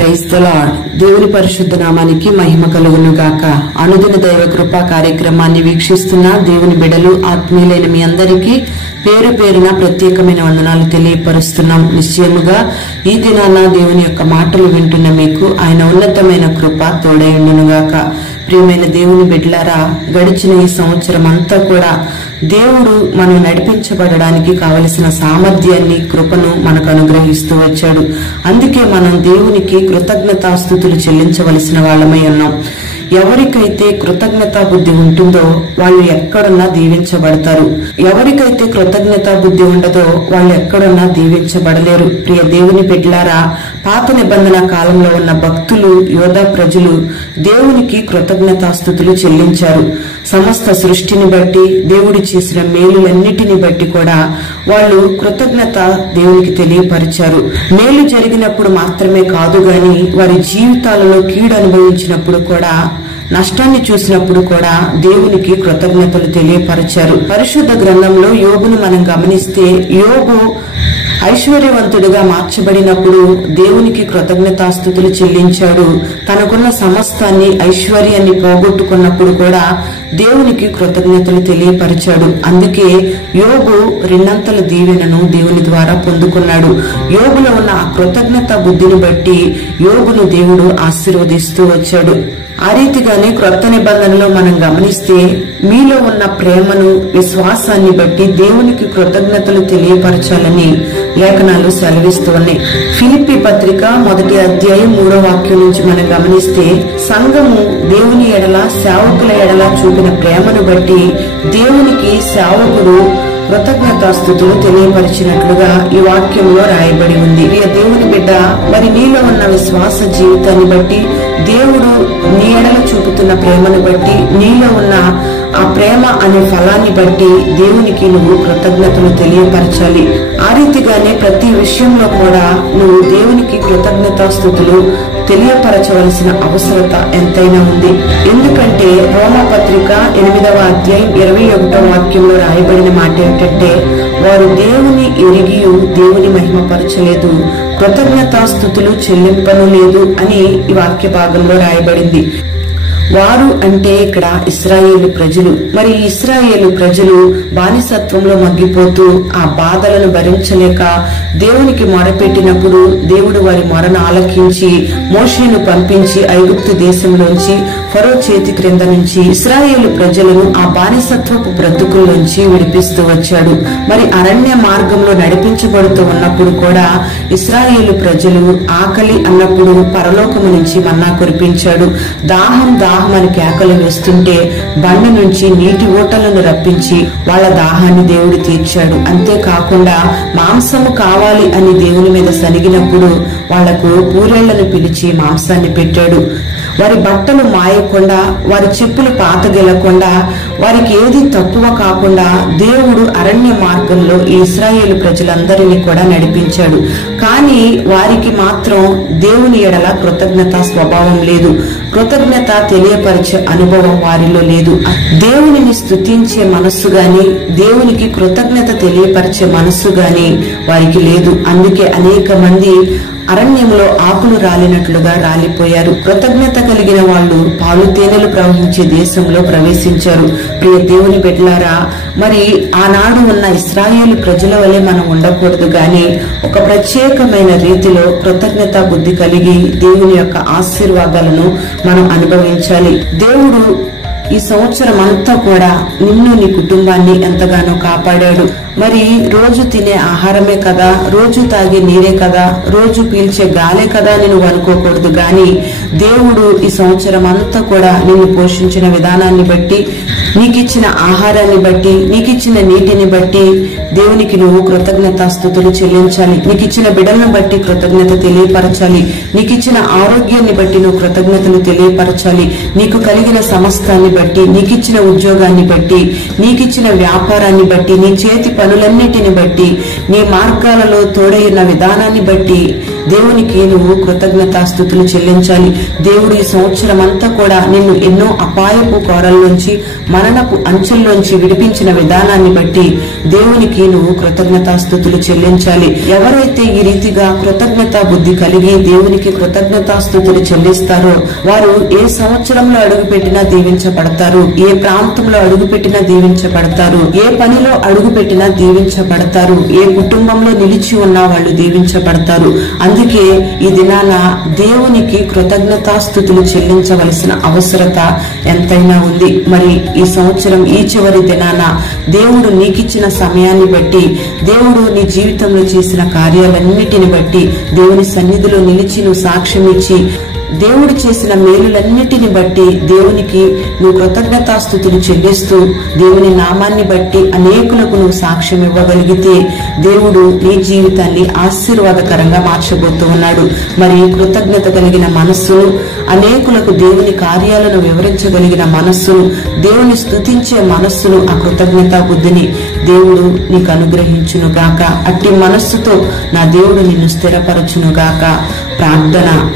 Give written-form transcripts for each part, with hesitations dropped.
Praise the lord. దేవుని పరిశుద్ధ నామానికి మహిమ కలుగును గాక. అనుదిన దైవ కృపా కార్యక్రమాన్ని వీక్షిస్తున్న దేవుని బిడ్డలు ఆత్మీయులైన మీ అందరికీ పేరు పేరున ప్రత్యేకమైన వందనాలు తెలియపరుస్తున్నాం. నిశ్చయముగా ఈ దినాన దేవుని యొక్క మాటలు వింటున్న మీకు ఆయన ఉన్నతమైన కృప తోడైండును గాక. ప్రియమైన దేవుని బిడ్డలారా, గడిచిన ఈ సంవత్సరం అంతా కూడా దేవుడు మనం నడిపించబడడానికి కావలసిన సామర్థ్యాన్ని, కృపను మనకు అనుగ్రహిస్తూ వచ్చాడు. అందుకే మనం దేవునికి కృతజ్ఞతాస్తుతులు చెల్లించవలసిన వాళ్ళమై ఉన్నాం. ఎవరికైతే కృతజ్ఞతా బుద్ధి ఉంటుందో వాళ్ళు ఎక్కడున్నా దీవించబడతారు. ఎవరికైతే కృతజ్ఞతా బుద్ధి ఉండదో వాళ్ళు ఎక్కడున్నా దీవించబడలేరు. ప్రియ దేవుని బిడ్డలారా, పాత నిబంధన కాలంలో ఉన్న భక్తులు, యోధా ప్రజలు దేవునికి కృతజ్ఞతాస్తుతులు చెల్లించారు. సమస్త సృష్టిని బట్టి, దేవుడి చేసిన మేలులన్నిటిని బట్టి కూడా వాళ్ళు కృతజ్ఞత దేవునికి తెలియపరిచారు. మేలు జరిగినప్పుడు మాత్రమే కాదు గాని వారి జీవితాలలో కీడు అనుభవించినప్పుడు కూడా, నష్టాన్ని చూసినప్పుడు కూడా దేవునికి కృతజ్ఞతలు తెలియపరిచారు. పరిశుద్ధ గ్రంథంలో యోబును మనం గమనిస్తే, యోబు ఐశ్వర్యవంతుడిగా మార్చబడినప్పుడు దేవునికి కృతజ్ఞతాస్తుతులు చెల్లించాడు. తనకున్న సమస్తాన్ని, ఐశ్వర్యాన్ని పోగొట్టుకున్నప్పుడు కూడా దేవునికి కృతజ్ఞతలు తెలియపరిచాడు. అందుకే యోబు రెండంతల దీవెనను దేవుని ద్వారా పొందుకున్నాడు. యోబులో ఉన్న ఆ కృతజ్ఞత బుద్ధిని బట్టి యోబును దేవుడు ఆశీర్వదిస్తూ వచ్చాడు. ఆ రీతిగానే క్రొత్త నిబంధనలో మనం గమనిస్తే, మీలో ఉన్న ప్రేమను, విశ్వాసాన్ని బట్టి దేవునికి కృతజ్ఞతలు తెలియపరచాలని లేఖనాలు సెలవిస్తూ ఉన్నాయి. ఫిలిప్పీ పత్రిక 1వ అధ్యాయం 3వ వాక్యం నుంచి మనం గమనిస్తే, సంఘము దేవుని ఎడల, సేవకుల ఎడల చూపిన ప్రేమను బట్టి దేవునికి సేవకుడు కృతజ్ఞతాస్తుతులు తెలియపరిచినట్లుగా ఈ వాక్యంలో రాయబడి ఉంది. దేవుని బిడ్డ, మరి నీలో ఉన్న విశ్వాస జీవితాన్ని బట్టి, దేవుడు నీ ఎడల చూపుతున్న ప్రేమను బట్టి, నీలో ఉన్న ఆ ప్రేమ అనే ఫలాన్ని బట్టి దేవునికి నువ్వు కృతజ్ఞతలు తెలియపరచాలి. ఆ రీతిగానే ప్రతి విషయంలో కూడా నువ్వు దేవునికి కృతజ్ఞతాస్తుతులు తెలియపరచవలసిన అవసరత ఎంతైనా ఉంది. ఎందుకంటే రోమపత్రిక 8వ అధ్యాయం 21వ వాక్యంలో రాయబడిన మాట ఏంటంటే, వారు దేవుని ఎరిగి దేవుని మహిమపరచలేదు, కృతజ్ఞతాస్తుతులు చెల్లింపను లేదు అని ఈ వాక్య భాగంలో రాయబడింది. వారు అంటే ఇక్కడ ఇశ్రాయేలు ప్రజలు. మరి ఈ ఇశ్రాయేలు ప్రజలు బానిసత్వంలో మగ్గిపోతూ ఆ బాధలను భరించలేక దేవునికి మొరపెట్టినప్పుడు దేవుడు వారి మొరను ఆలకించి మోషేను పంపించి ఐగుప్తు దేశంలోంచి, ఫరో చేతి క్రింద నుంచి ఇశ్రాయేలు ప్రజలను ఆ బానిసత్వపు బ్రతుకుల్లోంచి విడిపిస్తూ వచ్చాడు. మరి అరణ్య మార్గంలో నడిపించబడుతూ ఉన్నప్పుడు కూడా ఇశ్రాయేలు ప్రజలు ఆకలి అన్నప్పుడు పరలోకము నుంచి మన్నా కురిపించాడు. దాహం అని కేకలు వేస్తుంటే బండ నుంచి నీటి ఊటలను రప్పించి వాళ్ళ దాహాన్ని దేవుడు తీర్చాడు. అంతేకాకుండా మాంసము కావాలి అని దేవుని మీద సనిగినప్పుడు వాళ్లకు పూరేళ్లను పిలిచి మాంసాన్ని పెట్టాడు. వారి బట్టలు మాయకుండా, వారి చెప్పులు పాతగెలకుండా, వారికి ఏది తక్కువ కాకుండా దేవుడు అరణ్య మార్గంలో ఈ ఇశ్రాయేలు ప్రజలందరినీ కూడా నడిపించాడు. కానీ వారికి మాత్రం దేవుని ఎడల కృతజ్ఞత స్వభావం లేదు. కృతజ్ఞత తెలియపరిచే అనుభవం వారిలో లేదు. దేవునిని స్తుతించే మనస్సు గాని, దేవునికి కృతజ్ఞత తెలియపరిచే మనస్సు గాని వారికి లేదు. అందుకే అనేక మంది అరణ్యంలో ఆకులు రాలినట్లుగా రాలిపోయారు. కృతజ్ఞత కలిగిన వాళ్ళు పాలు తేనెలు ప్రవహించే దేశంలో ప్రవేశించారు. ప్రియ దేవుని బిడ్డలారా, మరి ఆనాడు ఉన్న ఇశ్రాయేలు ప్రజల వలె మనం ఉండకూడదు గాని ఒక ప్రత్యేకమైన రీతిలో కృతజ్ఞత బుద్ధి కలిగి దేవుని యొక్క ఆశీర్వాదాలను మనం అనుభవించాలి. దేవుడు ఈ సంవత్సరం అంతా కూడా నిన్ను, నీ కుటుంబాన్ని ఎంతగానో కాపాడాడు. మరి రోజు తినే ఆహారమే కదా, రోజు తాగే నీరే కదా, రోజు పీల్చే గాలే కదా అని నువ్వు అనుకోకూడదు. గాని దేవుడు ఈ సంవత్సరం అంతా కూడా నిన్ను పోషించిన విధానాన్ని బట్టి, నీకిచ్చిన ఆహారాన్ని బట్టి, నీకిచ్చిన నీటిని బట్టి దేవునికి నువ్వు కృతజ్ఞతాస్తుతులు చెల్లించాలి. నీకిచ్చిన బిడ్డలను బట్టి కృతజ్ఞత తెలియపరచాలి. నీకిచ్చిన ఆరోగ్యాన్ని బట్టి నువ్వు కృతజ్ఞతలు తెలియపరచాలి. నీకు కలిగిన సమస్తాన్ని బట్టి, నీకిచ్చిన ఉద్యోగాన్ని బట్టి, నీకిచ్చిన వ్యాపారాన్ని బట్టి, నీ చేతి పనులన్నిటిని బట్టి, నీ మార్గాలలో తోడైన విధానాన్ని బట్టి దేవునికి నువ్వు కృతజ్ఞతాస్తుతులు చెల్లించాలి. దేవుడు ఈ సంవత్సరం అంతా కూడా నిన్ను ఎన్నో అపాయపు కోరల్లోంచి, మరణపు అంచెల్లోంచి విడిపించిన విధానాన్ని బట్టి దేవునికి దేవునికి నువ్వు కృతజ్ఞతాస్తుతులు చెల్లించాలి. ఎవరైతే ఈ రీతిగా కృతజ్ఞతా బుద్ధి కలిగి దేవునికి కృతజ్ఞతాస్తుతులు చెల్లిస్తారో వారు ఏ సంవత్సరంలో అడుగు పెట్టినా దీవించబడతారు, ఏ ప్రాంతంలో అడుగు పెట్టినా దీవించబడతారు, ఏ పనిలో అడుగు పెట్టినా దీవించబడతారు, ఏ కుటుంబంలో నిలిచి ఉన్నా వాళ్ళు దీవించబడతారు. అందుకే ఈ దినాన దేవునికి కృతజ్ఞతాస్తుతులు చెల్లించవలసిన అవసరత ఎంతైనా ఉంది. మరి ఈ సంవత్సరం ఈ చివరి దినాన దేవుడు నీకిచ్చిన సమయాన్ని బట్టి, దేవుడు నీ జీవితంలో చేసిన కార్యాలన్నిటిని బట్టి దేవుని సన్నిధిలో నిలిచి నువ్వు సాక్ష్యం ఇచ్చి దేవుడు చేసిన మేలులన్నిటిని బట్టి దేవునికి నువ్వు కృతజ్ఞతాస్తుతులు చెల్లిస్తూ దేవుని నామాన్ని బట్టి అనేకులకు నువ్వు సాక్ష్యం ఇవ్వగలిగితే దేవుడు నీ జీవితాన్ని ఆశీర్వాదకరంగా మార్చబోతూ ఉన్నాడు. మరి కృతజ్ఞత కలిగిన మనస్సును, అనేకులకు దేవుని కార్యాలను వివరించగలిగిన మనస్సును, దేవుని స్తుతించే మనస్సును, ఆ కృతజ్ఞతా బుద్ధిని దేవుడు నీకు అనుగ్రహించును గాక. అట్టి మనస్సుతో నా దేవుడు నిన్ను స్థిరపరచును గాక. ప్రార్థన.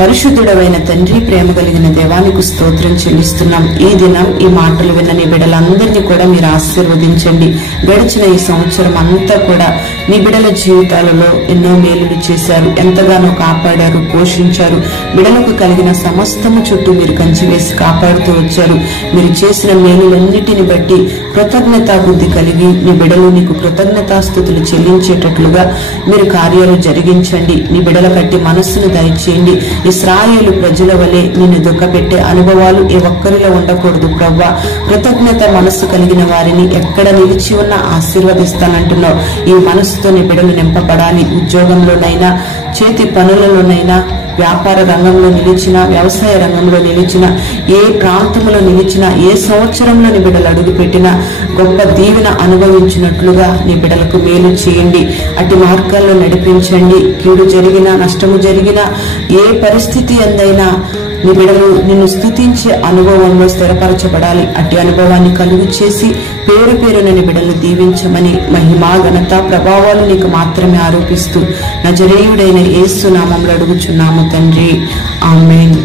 పరిశుద్ధుడవైన తండ్రి, ప్రేమ కలిగిన దేవానికి స్తోత్రం చెల్లిస్తున్నాం. ఈ దినం ఈ మాటలు విన్న నీ బిడ్డలందరినీ కూడా మీరు ఆశీర్వదించండి. గడిచిన ఈ సంవత్సరం అంతా కూడా నీ బిడ్డల జీవితాలలో ఎన్నో మేలులు చేశారు, ఎంతగానో కాపాడారు, పోషించారు. బిడ్డలకు కలిగిన సమస్తము చుట్టూ మీరు కంచి వేసి కాపాడుతూ వచ్చారు. మీరు చేసిన మేలులన్నిటిని బట్టి కృతజ్ఞతా బుద్ధి కలిగి నీ బిడ్డలు నీకు కృతజ్ఞతాస్తుతులు చెల్లించేటట్లుగా మీరు కార్యాలు జరిగించండి. నీ బిడ్డల కట్టి మనస్సును దయచేయండి. ఇశ్రాయేలు ప్రజల వలె నిన్ను దుఃఖపెట్టే అనుభవాలు ఏ ఒక్కరిలో ఉండకూడదు ప్రభువా. కృతజ్ఞత మనస్సు కలిగిన వారిని ఎక్కడ నిలిచి ఉన్నా ఆశీర్వదిస్తానంటున్నావు. ఈ మనస్సుతో నీ బిడ్డలు నింపబడాలి. ఉద్యోగంలోనైనా, చేతి పనులలోనైనా, వ్యాపార రంగంలో నిలిచిన, వ్యవసాయ రంగంలో నిలిచిన, ఏ ప్రాంతంలో నిలిచిన, ఏ సంవత్సరంలో నీ బిడ్డలు అడుగు పెట్టినా గొప్ప దీవెన అనుభవించినట్లుగా నీ బిడ్డలకు మేలు చేయండి. అటు మార్గాల్లో నడిపించండి. కీడు జరిగినా, నష్టము జరిగినా, ఏ పరిస్థితి ఎందైనా నీ బిడ్డలు నిన్ను స్తుతించే అనుభవంలో స్థిరపరచబడాలి. అట్టి అనుభవాన్ని కలుగు చేసి పేరు పేరున నీ బిడ్డలు దీవించమని మహిమా, ఘనత, ప్రభావాలు నీకు మాత్రమే ఆరోపిస్తూ నజరేయుడైన యేసు నామములో అడుగుచున్నాము తండ్రి. ఆమేన్.